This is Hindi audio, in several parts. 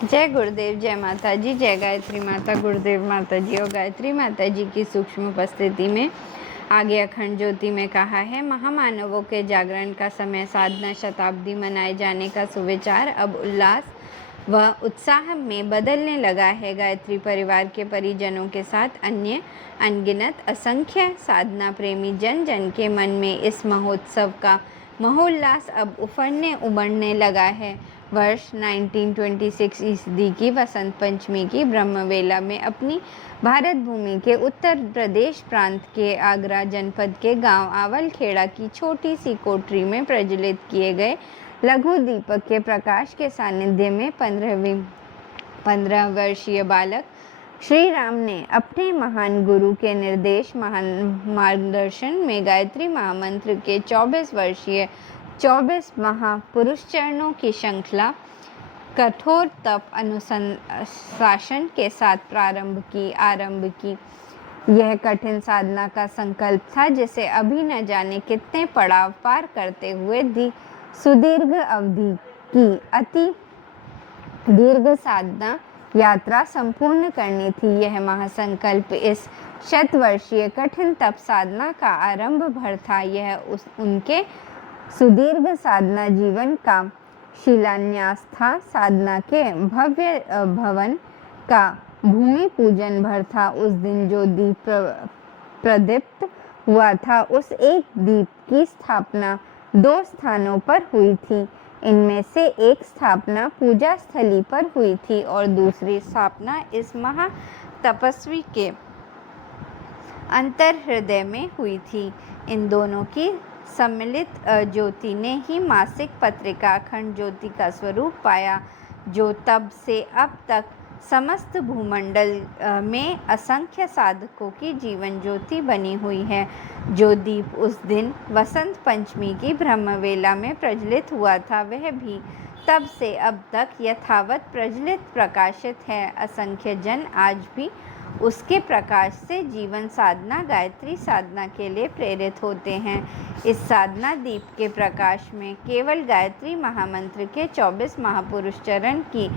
जय गुरुदेव, जय माता जी, जय गायत्री माता, गुरुदेव माता जी और गायत्री माता जी की सूक्ष्म उपस्थिति में आगे अखंड ज्योति में कहा है, महामानवों के जागरण का समय साधना शताब्दी मनाए जाने का सुविचार अब उल्लास व उत्साह में बदलने लगा है। गायत्री परिवार के परिजनों के साथ अन्य अनगिनत असंख्य साधना प्रेमी जन जन के मन में इस महोत्सव का महोल्लास अब उमड़ने लगा है। वर्ष 1926 ईस्वी की वसंत पंचमी की ब्रह्मवेला में अपनी भारत भूमि के उत्तर प्रदेश प्रांत के आगरा जनपद के गांव आवलखेड़ा की छोटी सी कोठरी में प्रज्वलित किए गए लघु दीपक के प्रकाश के सानिध्य में 15 वर्षीय बालक श्री राम ने अपने महान गुरु के निर्देश महान मार्गदर्शन में गायत्री महामंत्र के 24 वर्षीय 24 महापुरुष चरणों की श्रृंखला कठोर तप अनुशासन के साथ आरंभ की। यह कठिन साधना का संकल्प था जिसे अभी न जाने कितने पड़ाव पार करते हुए सुदीर्घ अवधि की अति दीर्घ साधना यात्रा संपूर्ण करनी थी। यह महासंकल्प इस शतवर्षीय कठिन तप साधना का आरंभ भर था। यह उनके सुदीर्घ साधना जीवन का शिलान्यास था। साधना के भव्य भवन का भूमि पूजन भर था। उस दिन जो दीप प्रदीप्त हुआ था, उस एक दीप की स्थापना 2 स्थानों पर हुई थी। इनमें से एक स्थापना पूजा स्थली पर हुई थी और दूसरी स्थापना इस महा तपस्वी के अंतर हृदय में हुई थी। इन दोनों की सम्मिलित ज्योति ने ही मासिक पत्रिका अखंड ज्योति का स्वरूप पाया, जो तब से अब तक समस्त भूमंडल में असंख्य साधकों की जीवन ज्योति बनी हुई है। जो दीप उस दिन वसंत पंचमी की ब्रह्मवेला में प्रज्वलित हुआ था, वह भी तब से अब तक यथावत प्रज्वलित प्रकाशित है। असंख्य जन आज भी उसके प्रकाश से जीवन साधना गायत्री साधना के लिए प्रेरित होते हैं। इस साधना दीप के प्रकाश में केवल गायत्री महामंत्र के 24 महापुरुष चरण की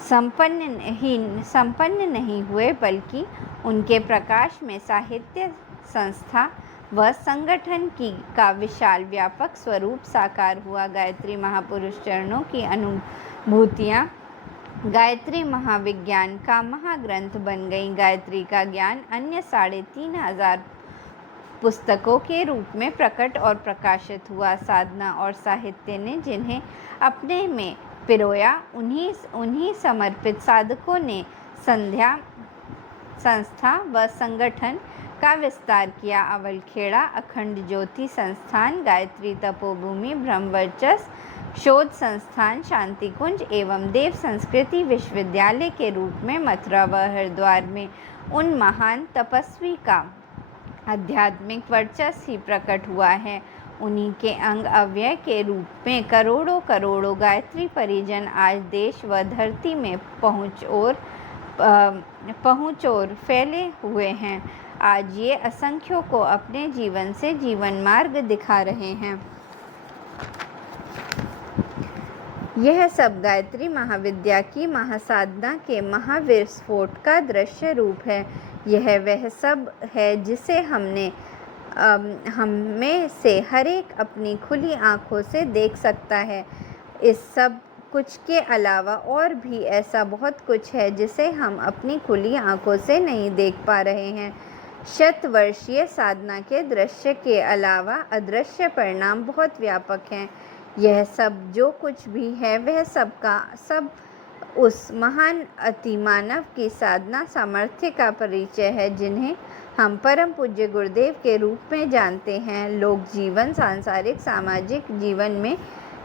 संपन्न नहीं हुए, बल्कि उनके प्रकाश में साहित्य संस्था व संगठन का विशाल व्यापक स्वरूप साकार हुआ। गायत्री महापुरुष चरणों की अनुभूतियाँ गायत्री महाविज्ञान का महाग्रंथ बन गई। गायत्री का ज्ञान अन्य 3,500 पुस्तकों के रूप में प्रकट और प्रकाशित हुआ। साधना और साहित्य ने जिन्हें अपने में पिरोया, उन्हीं समर्पित साधकों ने संस्था व संगठन का विस्तार किया। अवलखेड़ा अखंड ज्योति संस्थान, गायत्री तपोभूमि, ब्रह्मवर्चस्व शोध संस्थान, शांति कुंज एवं देव संस्कृति विश्वविद्यालय के रूप में मथुरा व हरिद्वार में उन महान तपस्वी का आध्यात्मिक वर्चस्व ही प्रकट हुआ है। उन्हीं के अंग अव्यय के रूप में करोड़ों गायत्री परिजन आज देश व धरती में पहुँच और फैले हुए हैं। आज ये असंख्यों को अपने जीवन से जीवन मार्ग दिखा रहे हैं। यह सब गायत्री महाविद्या की महासाधना के महाविस्फोट का दृश्य रूप है। यह वह सब है जिसे हम में से हर एक अपनी खुली आँखों से देख सकता है। इस सब कुछ के अलावा और भी ऐसा बहुत कुछ है जिसे हम अपनी खुली आँखों से नहीं देख पा रहे हैं। शतवर्षीय साधना के दृश्य के अलावा अदृश्य परिणाम बहुत व्यापक हैं। यह सब जो कुछ भी है, वह सब का सब उस महान अतिमानव की साधना सामर्थ्य का परिचय है, जिन्हें हम परम पूज्य गुरुदेव के रूप में जानते हैं। लोक जीवन, सांसारिक सामाजिक जीवन में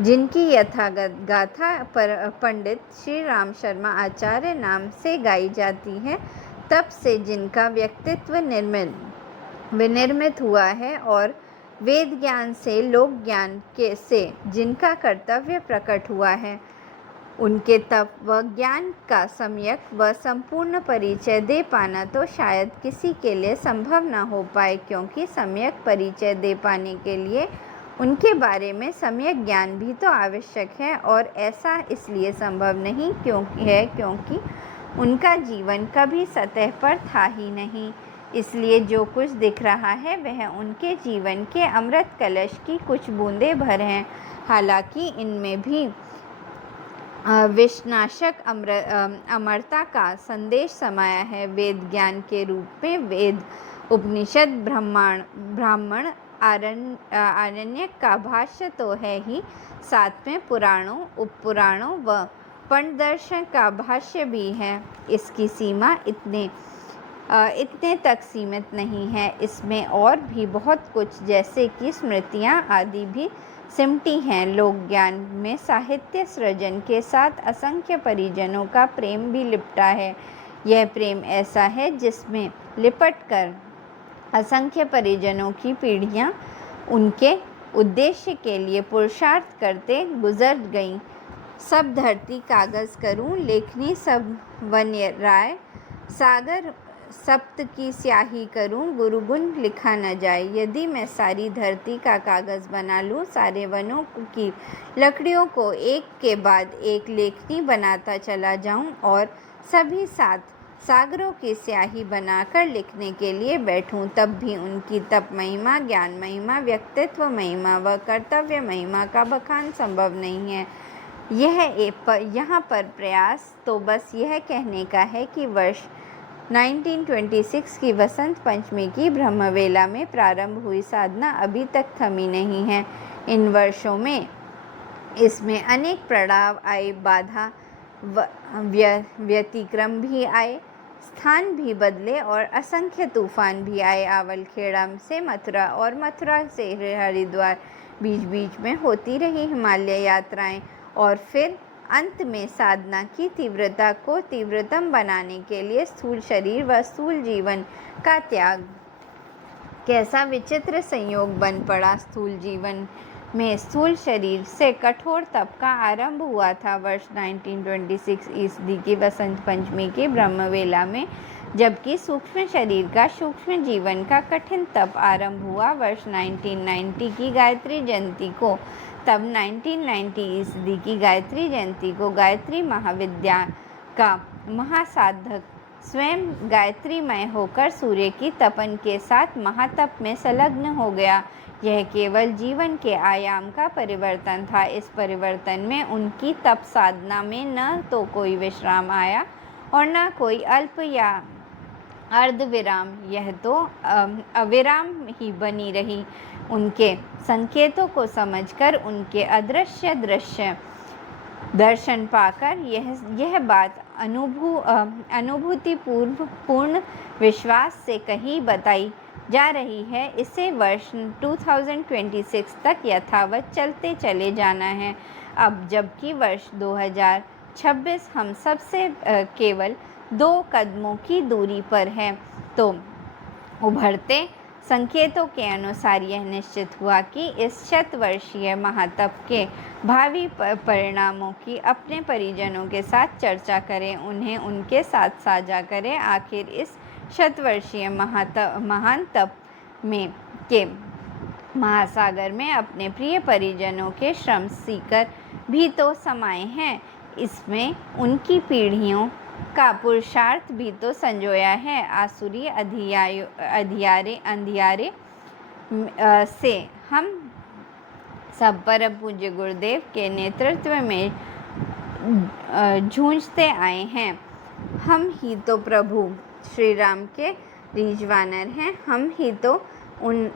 जिनकी यथागत गाथा पंडित श्री राम शर्मा आचार्य नाम से गाई जाती है, तब से जिनका व्यक्तित्व विनिर्मित हुआ है और वेद ज्ञान से लोक ज्ञान से जिनका कर्तव्य प्रकट हुआ है, उनके तप व ज्ञान का सम्यक व संपूर्ण परिचय दे पाना तो शायद किसी के लिए संभव न हो पाए, क्योंकि सम्यक परिचय दे पाने के लिए उनके बारे में सम्यक ज्ञान भी तो आवश्यक है, और ऐसा इसलिए संभव नहीं क्योंकि उनका जीवन कभी सतह पर था ही नहीं। इसलिए जो कुछ दिख रहा है वह उनके जीवन के अमृत कलश की कुछ बूंदें भर हैं। हालांकि इनमें भी विषनाशक अमरता का संदेश समाया है। वेद ज्ञान के रूप में वेद, उपनिषद, ब्राह्मण, आरण्यक का भाष्य तो है ही, साथ में पुराणों, उपपुराणों व पंचदर्शन का भाष्य भी है। इसकी सीमा इतने तक सीमित नहीं है, इसमें और भी बहुत कुछ जैसे कि स्मृतियाँ आदि भी सिमटी हैं। लोक ज्ञान में साहित्य सृजन के साथ असंख्य परिजनों का प्रेम भी लिपटा है। यह प्रेम ऐसा है जिसमें लिपट कर असंख्य परिजनों की पीढ़ियाँ उनके उद्देश्य के लिए पुरुषार्थ करते गुजर गईं। सब धरती कागज़ करूं, लेखनी सब वन राय, सागर सप्त की स्याही करूं, गुरुगुण लिखा न जाए। यदि मैं सारी धरती का कागज़ बना लूं, सारे वनों की लकड़ियों को एक के बाद एक लेखनी बनाता चला जाऊं और सभी साथ सागरों की स्याही बनाकर लिखने के लिए बैठूं, तब भी उनकी तप महिमा, ज्ञान महिमा, व्यक्तित्व महिमा व कर्तव्य महिमा का बखान संभव नहीं है। यहाँ पर प्रयास तो बस यह कहने का है कि वर्ष 1926 की वसंत पंचमी की ब्रह्मवेला में प्रारंभ हुई साधना अभी तक थमी नहीं है। इन वर्षों में इसमें अनेक पड़ाव आए, बाधा व्यतिक्रम भी आए, स्थान भी बदले और असंख्य तूफान भी आए। आवलखेड़ा से मथुरा और मथुरा से हरिद्वार, बीच बीच में होती रही हिमालय यात्राएं, और फिर अंत में साधना की तीव्रता को तीव्रतम बनाने के लिए स्थूल शरीर व स्थूल जीवन का त्याग। कैसा विचित्र संयोग बन पड़ा। स्थूल जीवन में स्थूल शरीर से कठोर तप का आरंभ हुआ था वर्ष 1926 ईस्वी की वसंत पंचमी की ब्रह्मवेला में, जबकि सूक्ष्म शरीर का सूक्ष्म जीवन का कठिन तप आरंभ हुआ वर्ष 1990 की गायत्री जयंती को। तब 1990 ईस्वी की गायत्री जयंती को गायत्री महाविद्या का महासाधक स्वयं गायत्रीमय होकर सूर्य की तपन के साथ महातप में संलग्न हो गया। यह केवल जीवन के आयाम का परिवर्तन था। इस परिवर्तन में उनकी तप साधना में न तो कोई विश्राम आया और न कोई अल्प या अर्ध विराम, यह तो अविराम ही बनी रही। उनके संकेतों को समझकर, उनके अदृश्य दृश्य दर्शन पाकर यह बात अनुभूति पूर्ण विश्वास से कही बताई जा रही है। इसे वर्ष 2026 तक यथावत चलते चले जाना है। अब जबकि वर्ष 2026 हम सबसे केवल 2 कदमों की दूरी पर है, तो उभरते संकेतों के अनुसार यह निश्चित हुआ कि इस शतवर्षीय महातप के भावी परिणामों की अपने परिजनों के साथ चर्चा करें, उन्हें उनके साथ साझा करें। आखिर इस शतवर्षीय महान तप में के महासागर में अपने प्रिय परिजनों के श्रम सीकर भी तो समाये हैं। इसमें उनकी पीढ़ियों का पुरुषार्थ भी तो संजोया है। आसुरी अंधियारे से हम सब परम पूज्य गुरुदेव के नेतृत्व में जूझते आए हैं। हम ही तो प्रभु श्री राम के रीझवानर हैं, हम ही तो उन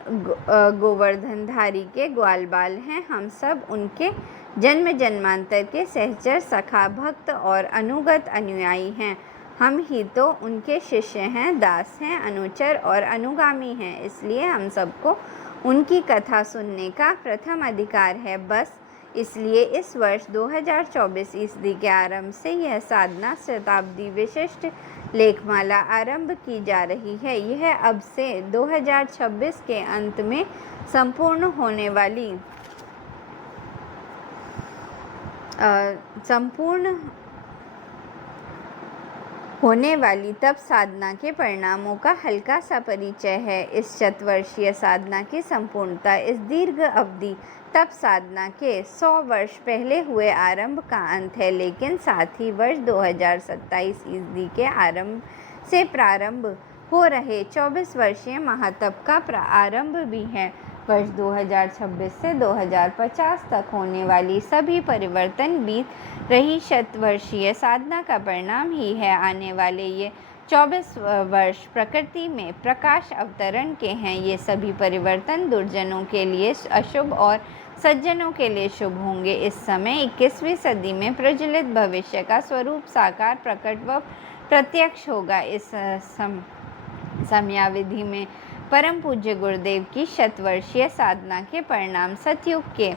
गोवर्धनधारी के ग्वालबाल हैं। हम सब उनके जन्म जन्मांतर के सहचर, सखा, भक्त और अनुगत अनुयायी हैं। हम ही तो उनके शिष्य हैं, दास हैं, अनुचर और अनुगामी हैं। इसलिए हम सबको उनकी कथा सुनने का प्रथम अधिकार है। बस इसलिए इस वर्ष 2024 ईस्वी के आरंभ से यह साधना शताब्दी विशिष्ट लेखमाला आरंभ की जा रही है। यह अब से 2026 के अंत में संपूर्ण होने वाली तप साधना के परिणामों का हल्का सा परिचय है। इस शतवर्षीय साधना की संपूर्णता इस दीर्घ अवधि तप साधना के 100 वर्ष पहले हुए आरंभ का अंत है, लेकिन साथ ही वर्ष 2027 ईस्वी के आरंभ से प्रारंभ हो रहे 24 वर्षीय महातप का आरंभ भी है। वर्ष 2026 से 2050 तक होने वाली सभी परिवर्तन बीत रही शतवर्षीय साधना का परिणाम ही है। आने वाले ये 24 वर्ष प्रकृति में प्रकाश अवतरण के हैं। ये सभी परिवर्तन दुर्जनों के लिए अशुभ और सज्जनों के लिए शुभ होंगे। इस समय 21वीं सदी में प्रज्वलित भविष्य का स्वरूप साकार, प्रकट व प्रत्यक्ष होगा। इस समयावधि में परम पूज्य गुरुदेव की शतवर्षीय साधना के परिणाम सतयुग के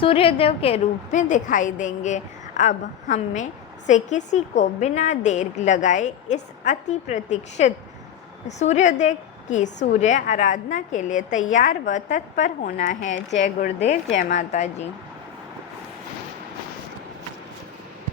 सूर्योदय के रूप में दिखाई देंगे। अब हम में से किसी को बिना देर लगाए इस अति प्रतीक्षित सूर्योदय की सूर्य आराधना के लिए तैयार व तत्पर होना है। जय गुरुदेव, जय माता जी।